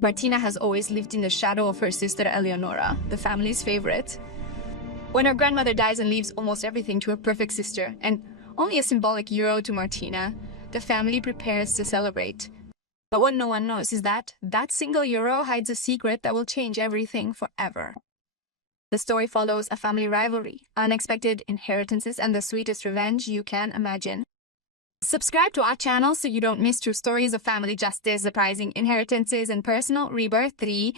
Martina has always lived in the shadow of her sister Eleonora, the family's favorite. When her grandmother dies and leaves almost everything to her perfect sister, and only a symbolic euro to Martina, the family prepares to celebrate. But what no one knows is that that single euro hides a secret that will change everything forever. The story follows a family rivalry, unexpected inheritances, and the sweetest revenge you can imagine. Subscribe to our channel so you don't miss true stories of family justice, surprising inheritances, and personal rebirth. 3.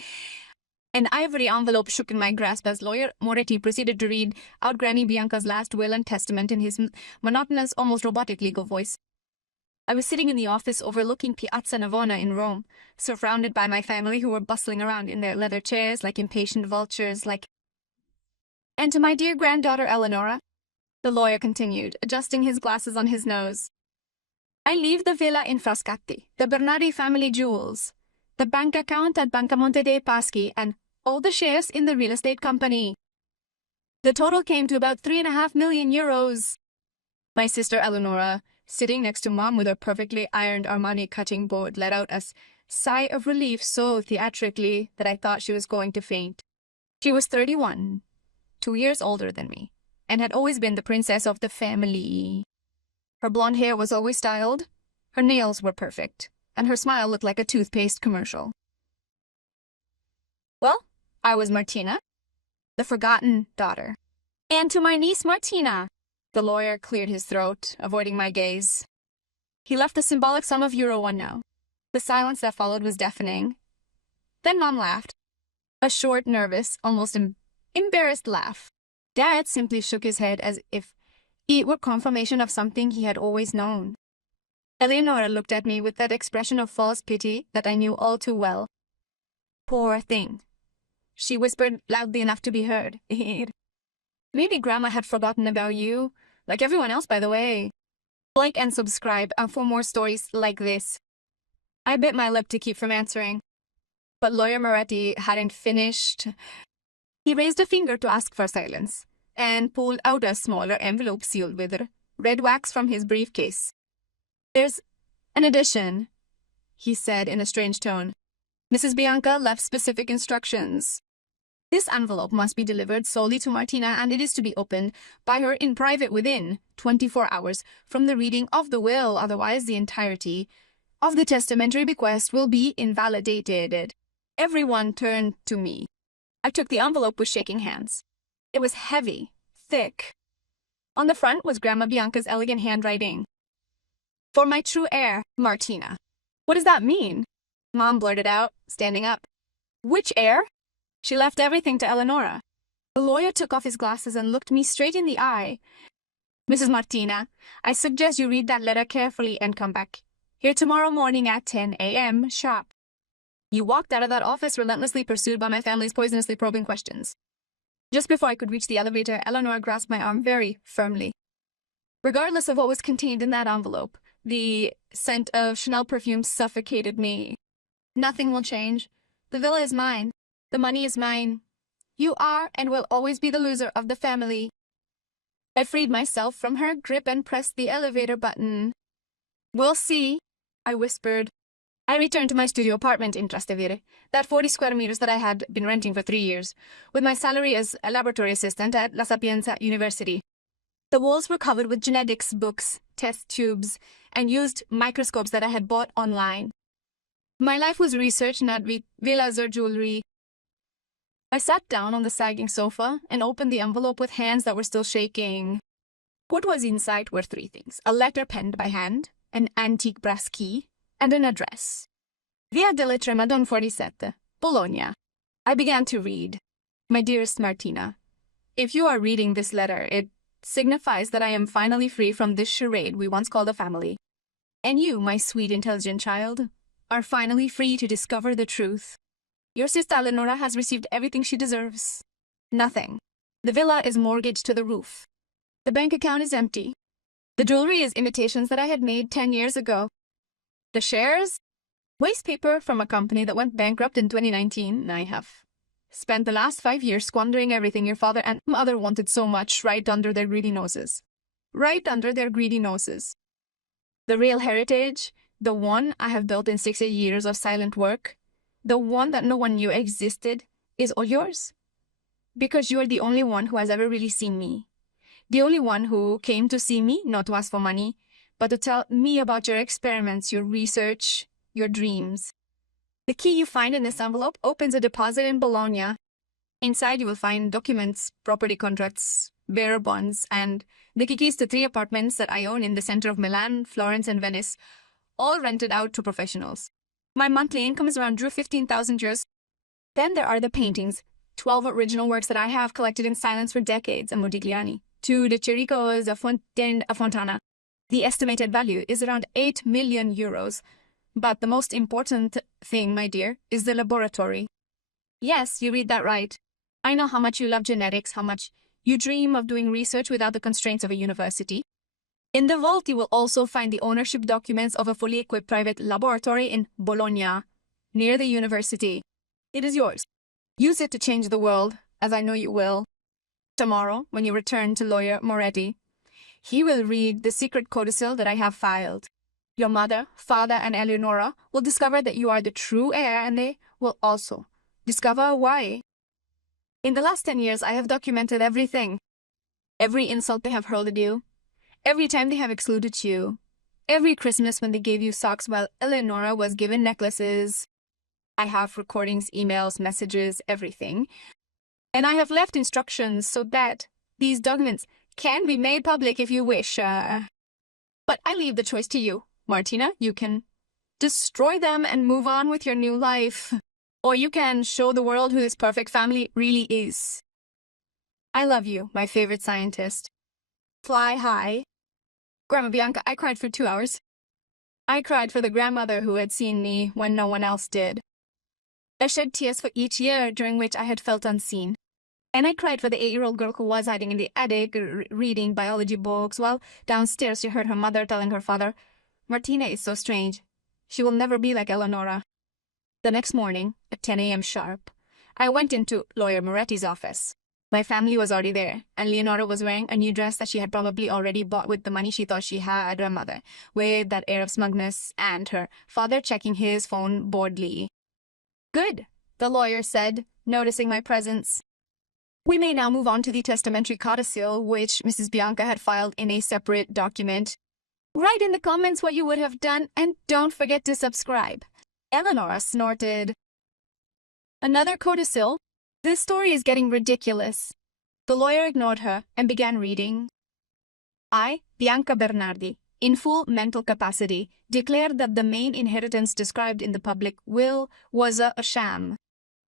An ivory envelope shook in my grasp as lawyer Moretti proceeded to read out Granny Bianca's last will and testament in his monotonous, almost robotic legal voice. I was sitting in the office overlooking Piazza Navona in Rome, surrounded by my family who were bustling around in their leather chairs like impatient vultures, And to my dear granddaughter Eleonora, the lawyer continued, adjusting his glasses on his nose. I leave the villa in Frascati, the Bernardi family jewels, the bank account at Banca Monte dei Paschi, and all the shares in the real estate company. The total came to about 3.5 million euros. My sister Eleonora, sitting next to Mom with her perfectly ironed Armani cutting board, let out a sigh of relief so theatrically that I thought she was going to faint. She was 31, 2 years older than me, and had always been the princess of the family. Her blonde hair was always styled, her nails were perfect, and her smile looked like a toothpaste commercial. Well, I was Martina, the forgotten daughter. And to my niece Martina. The lawyer cleared his throat, avoiding my gaze. He left the symbolic sum of €1 now. The silence that followed was deafening. Then Mom laughed. A short, nervous, almost embarrassed laugh. Dad simply shook his head as if it were confirmation of something he had always known. Eleonora looked at me with that expression of false pity that I knew all too well. Poor thing. She whispered loudly enough to be heard. Maybe Grandma had forgotten about you, like everyone else, by the way. Like and subscribe for more stories like this. I bit my lip to keep from answering. But lawyer Moretti hadn't finished. He raised a finger to ask for silence, and pulled out a smaller envelope sealed with red wax from his briefcase. There's an addition, he said in a strange tone. Mrs. Bianca left specific instructions. This envelope must be delivered solely to Martina, and it is to be opened by her in private within 24 hours from the reading of the will, otherwise the entirety of the testamentary bequest will be invalidated. Everyone turned to me. I took the envelope with shaking hands. It was heavy, thick. On the front was Grandma Bianca's elegant handwriting. For my true heir, Martina. What does that mean? Mom blurted out, standing up. Which heir? She left everything to Eleonora. The lawyer took off his glasses and looked me straight in the eye. Mrs. Martina, I suggest you read that letter carefully and come back here tomorrow morning at 10 a.m. sharp. You walked out of that office relentlessly pursued by my family's poisonously probing questions. Just before I could reach the elevator, Eleanor grasped my arm very firmly. Regardless of what was contained in that envelope, the scent of Chanel perfume suffocated me. Nothing will change. The villa is mine. The money is mine. You are and will always be the loser of the family. I freed myself from her grip and pressed the elevator button. We'll see, I whispered. I returned to my studio apartment in Trastevere, that 40 square meters that I had been renting for 3 years, with my salary as a laboratory assistant at La Sapienza University. The walls were covered with genetics books, test tubes, and used microscopes that I had bought online. My life was research, not villas or jewelry. I sat down on the sagging sofa and opened the envelope with hands that were still shaking. What was inside were 3 things: a letter penned by hand, an antique brass key, and an address. Via delle Tremadon 47, Bologna. I began to read. My dearest Martina, if you are reading this letter, it signifies that I am finally free from this charade we once called a family. And you, my sweet, intelligent child, are finally free to discover the truth. Your sister Eleonora has received everything she deserves. Nothing. The villa is mortgaged to the roof. The bank account is empty. The jewelry is imitations that I had made 10 years ago. The shares? Waste paper from a company that went bankrupt in 2019. I have spent the last 5 years squandering everything your father and mother wanted so much right under their greedy noses. Right under their greedy noses. The real heritage, the one I have built in 6 years of silent work, the one that no one knew existed, is all yours. Because you are the only one who has ever really seen me. The only one who came to see me, not to ask for money, but to tell me about your experiments, your research, your dreams. The key you find in this envelope opens a deposit in Bologna. Inside you will find documents, property contracts, bearer bonds, and the keys to 3 apartments that I own in the center of Milan, Florence, and Venice, all rented out to professionals. My monthly income is around 15,000 euros. Then there are the paintings, 12 original works that I have collected in silence for decades at Modigliani, 2 De Chirico's a Fontana. The estimated value is around 8 million euros. But the most important thing, my dear, is the laboratory. Yes, you read that right. I know how much you love genetics, how much you dream of doing research without the constraints of a university. In the vault, you will also find the ownership documents of a fully equipped private laboratory in Bologna, near the university. It is yours. Use it to change the world, as I know you will. Tomorrow, when you return to lawyer Moretti, he will read the secret codicil that I have filed. Your mother, father, and Eleonora will discover that you are the true heir, and they will also discover why. In the last 10 years, I have documented everything. Every insult they have hurled at you. Every time they have excluded you. Every Christmas when they gave you socks while Eleonora was given necklaces. I have recordings, emails, messages, everything. And I have left instructions so that these documents can be made public if you wish. But I leave the choice to you, Martina. You can destroy them and move on with your new life. Or you can show the world who this perfect family really is. I love you, my favorite scientist. Fly high. Grandma Bianca, I cried for 2 hours. I cried for the grandmother who had seen me when no one else did. I shed tears for each year during which I had felt unseen. And I cried for the 8-year-old girl who was hiding in the attic, reading biology books, while downstairs she heard her mother telling her father, Martina is so strange. She will never be like Eleonora. The next morning, at 10 a.m. sharp, I went into lawyer Moretti's office. My family was already there, and Leonora was wearing a new dress that she had probably already bought with the money she thought she had her mother, with that air of smugness, and her father checking his phone boredly. Good, the lawyer said, noticing my presence. We may now move on to the testamentary codicil, which Mrs. Bianca had filed in a separate document. Write in the comments what you would have done, and don't forget to subscribe. Eleonora snorted. Another codicil? This story is getting ridiculous. The lawyer ignored her and began reading. I, Bianca Bernardi, in full mental capacity, declared that the main inheritance described in the public will was a sham.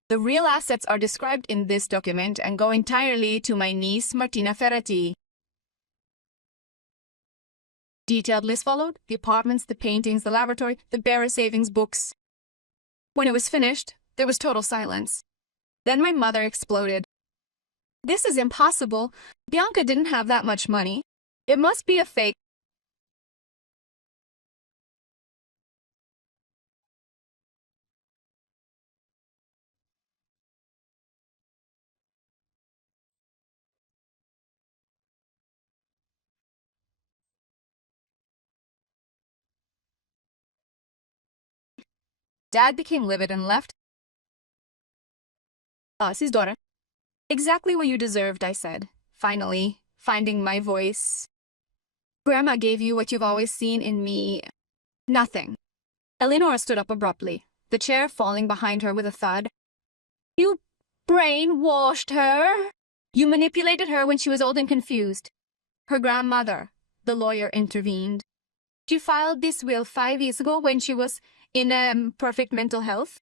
The real assets are described in this document and go entirely to my niece, Martina Ferretti. Detailed list followed, the apartments, the paintings, the laboratory, the bearer savings books. When it was finished, there was total silence. Then my mother exploded. This is impossible. Bianca didn't have that much money. It must be a fake. Dad became livid and left. His daughter. Exactly what you deserved, I said, finally, finding my voice. Grandma gave you what you've always seen in me. Nothing. Eleonora stood up abruptly, the chair falling behind her with a thud. You brainwashed her. You manipulated her when she was old and confused. Her grandmother, the lawyer intervened. She filed this will 5 years ago when she was in perfect mental health.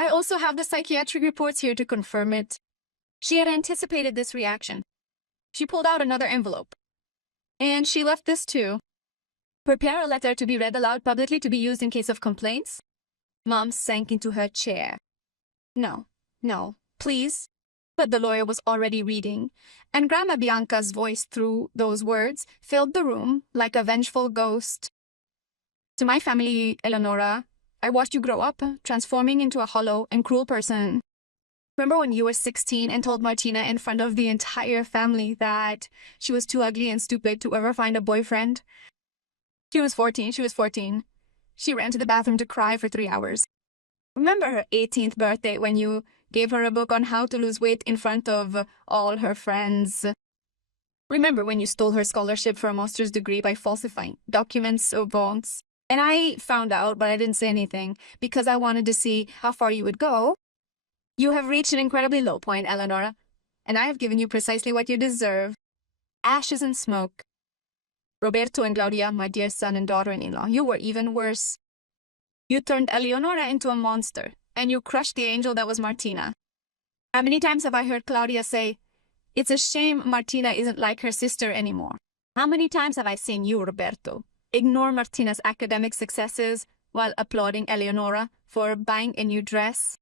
I also have the psychiatric reports here to confirm it. She had anticipated this reaction. She pulled out another envelope. And she left this too. Prepare a letter to be read aloud publicly to be used in case of complaints. Mom sank into her chair. No, please. But the lawyer was already reading, and Grandma Bianca's voice through those words filled the room like a vengeful ghost. To my family, Eleonora, I watched you grow up, transforming into a hollow and cruel person. Remember when you were 16 and told Martina in front of the entire family that she was too ugly and stupid to ever find a boyfriend? She was 14. She ran to the bathroom to cry for 3 hours. Remember her 18th birthday when you gave her a book on how to lose weight in front of all her friends? Remember when you stole her scholarship for a master's degree by falsifying documents or bonds? And I found out, but I didn't say anything because I wanted to see how far you would go. You have reached an incredibly low point, Eleonora, and I have given you precisely what you deserve. Ashes and smoke. Roberto and Claudia, my dear son and daughter-in-law, you were even worse. You turned Eleonora into a monster, and you crushed the angel that was Martina. How many times have I heard Claudia say, "It's a shame Martina isn't like her sister anymore"? How many times have I seen you, Roberto, ignore Martina's academic successes while applauding Eleonora for buying a new dress?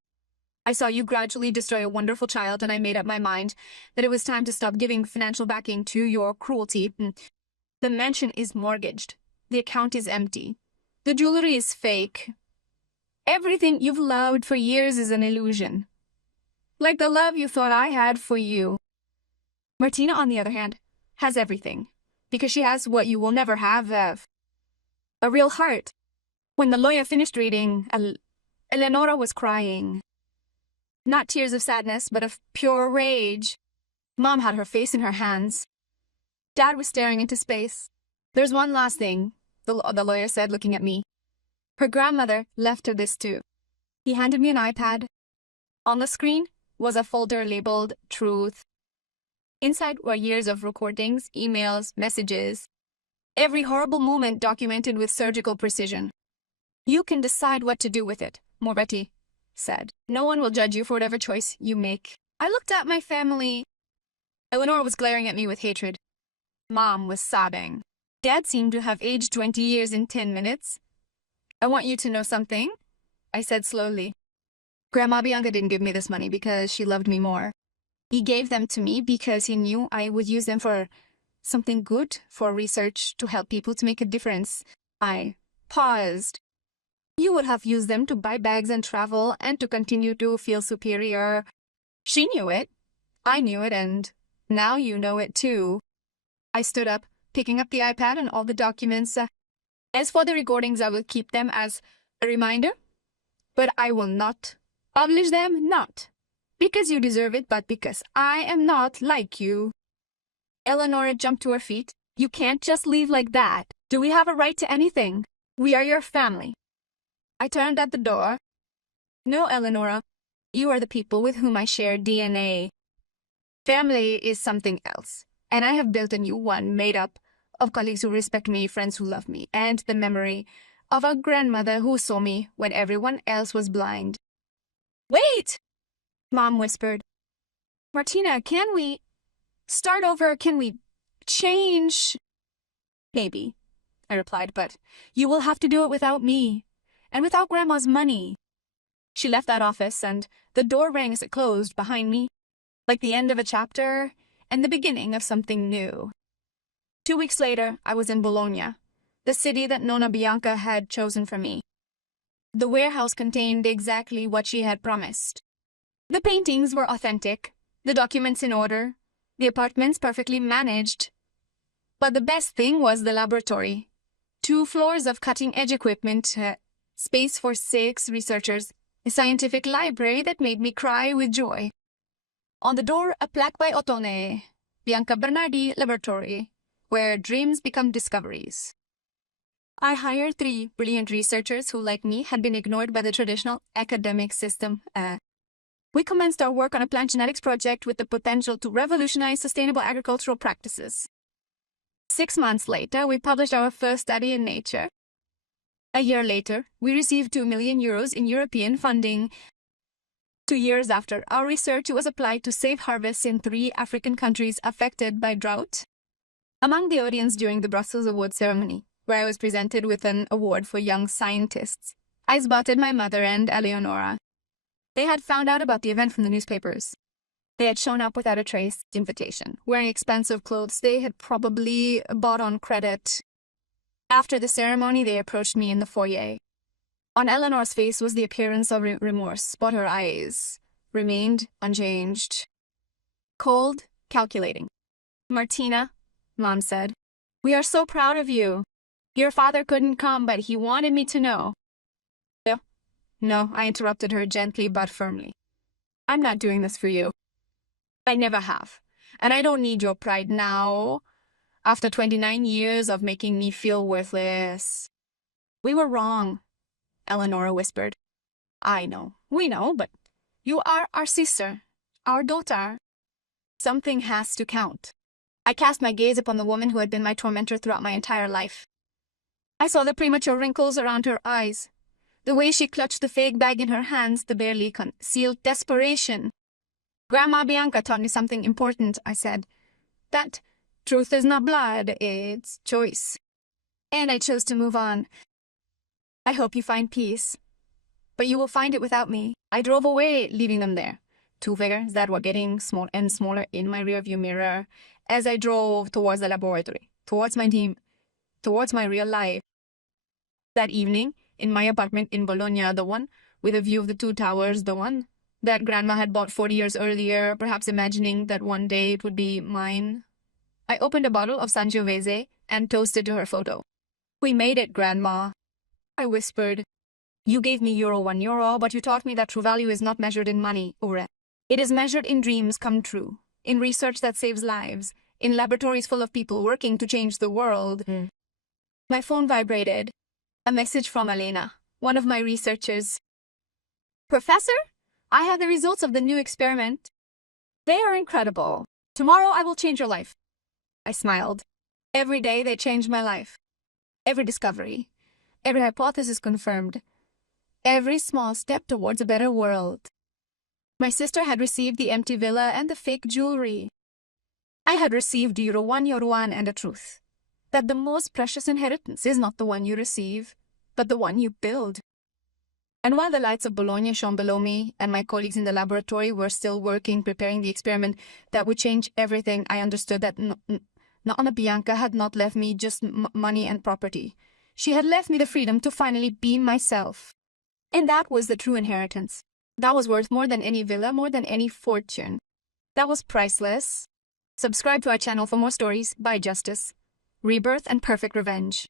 I saw you gradually destroy a wonderful child, and I made up my mind that it was time to stop giving financial backing to your cruelty. The mansion is mortgaged. The account is empty. The jewelry is fake. Everything you've loved for years is an illusion. Like the love you thought I had for you. Martina, on the other hand, has everything, because she has what you will never have, a real heart. When the lawyer finished reading, Eleonora was crying. Not tears of sadness, but of pure rage. Mom had her face in her hands. Dad was staring into space. "There's one last thing," the lawyer said, looking at me. Her grandmother left her this too. He handed me an iPad. On the screen was a folder labeled Truth. Inside were years of recordings, emails, messages. Every horrible moment documented with surgical precision. "You can decide what to do with it," Moretti said. "No one will judge you for whatever choice you make." I looked at my family. Eleanor was glaring at me with hatred. Mom was sobbing. Dad seemed to have aged 20 years in 10 minutes. "I want you to know something," I said slowly. Grandma Bianca didn't give me this money because she loved me more. He gave them to me because he knew I would use them for something good, for research, to help people, to make a difference. I paused. "You would have used them to buy bags and travel and to continue to feel superior." She knew it. I knew it, and now you know it too. I stood up, picking up the iPad and all the documents. As for the recordings, I will keep them as a reminder, but I will not publish them, not because you deserve it, but because I am not like you. Eleonora jumped to her feet. "You can't just leave like that. Do we have a right to anything? We are your family." I turned at the door. "No, Eleonora. You are the people with whom I share DNA. Family is something else, and I have built a new one made up of colleagues who respect me, friends who love me, and the memory of a grandmother who saw me when everyone else was blind." "Wait!" Mom whispered. "Martina, can we start over? Can we change?" "Maybe," I replied, "but you will have to do it without me, and without Grandma's money." She left that office, and the door rang as it closed behind me, like the end of a chapter and the beginning of something new. 2 weeks later, I was in Bologna, the city that Nonna Bianca had chosen for me. The warehouse contained exactly what she had promised. The paintings were authentic, the documents in order, the apartments perfectly managed. But the best thing was the laboratory. 2 floors of cutting-edge equipment, space for 6 researchers, a scientific library that made me cry with joy. On the door, a plaque by Ottone, Bianca Bernardi Laboratory, where dreams become discoveries. I hired 3 brilliant researchers who, like me, had been ignored by the traditional academic system. We commenced our work on a plant genetics project with the potential to revolutionize sustainable agricultural practices. 6 months later, we published our first study in Nature. A year later, we received 2 million euros in European funding. 2 years after, our research was applied to save harvests in 3 African countries affected by drought. Among the audience during the Brussels Award ceremony, where I was presented with an award for young scientists, I spotted my mother and Eleonora. They had found out about the event from the newspapers. They had shown up without a trace invitation, wearing expensive clothes they had probably bought on credit. After the ceremony, they approached me in the foyer. On Eleanor's face was the appearance of remorse, but her eyes remained unchanged. Cold, calculating. "Martina," Mom said, "we are so proud of you. Your father couldn't come, but he wanted me to know." No, I interrupted her gently but firmly. I'm not doing this for you. I never have. And I don't need your pride now, after 29 years of making me feel worthless. We were wrong, Eleonora whispered. I know, we know, but you are our sister, our daughter. Something has to count. I cast my gaze upon the woman who had been my tormentor throughout my entire life. I saw the premature wrinkles around her eyes, the way she clutched the fake bag in her hands, the barely concealed desperation. Grandma Bianca taught me something important, I said. That truth is not blood, it's choice. And I chose to move on. I hope you find peace. But you will find it without me. I drove away, leaving them there. Two figures that were getting smaller and smaller in my rearview mirror as I drove towards the laboratory, towards my team, towards my real life. That evening, in my apartment in Bologna, the one with a view of the two towers, the one that Grandma had bought 40 years earlier, perhaps imagining that one day it would be mine, I opened a bottle of Sangiovese and toasted to her photo. We made it, Grandma, I whispered. You gave me €1, but you taught me that true value is not measured in money, Ore. It is measured in dreams come true, in research that saves lives, in laboratories full of people working to change the world. My phone vibrated. A message from Elena, one of my researchers. Professor, I have the results of the new experiment. They are incredible. Tomorrow I will change your life. I smiled. Every day they changed my life. Every discovery, every hypothesis confirmed. Every small step towards a better world. My sister had received the empty villa and the fake jewelry. I had received €1 and a truth. That the most precious inheritance is not the one you receive, but the one you build. And while the lights of Bologna shone below me, and my colleagues in the laboratory were still working, preparing the experiment that would change everything, I understood that Nonna Bianca had not left me just money and property. She had left me the freedom to finally be myself. And that was the true inheritance. That was worth more than any villa, more than any fortune. That was priceless. Subscribe to our channel for more stories by Justice, Rebirth, and Perfect Revenge.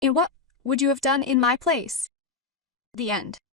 In what would you have done in my place? The end.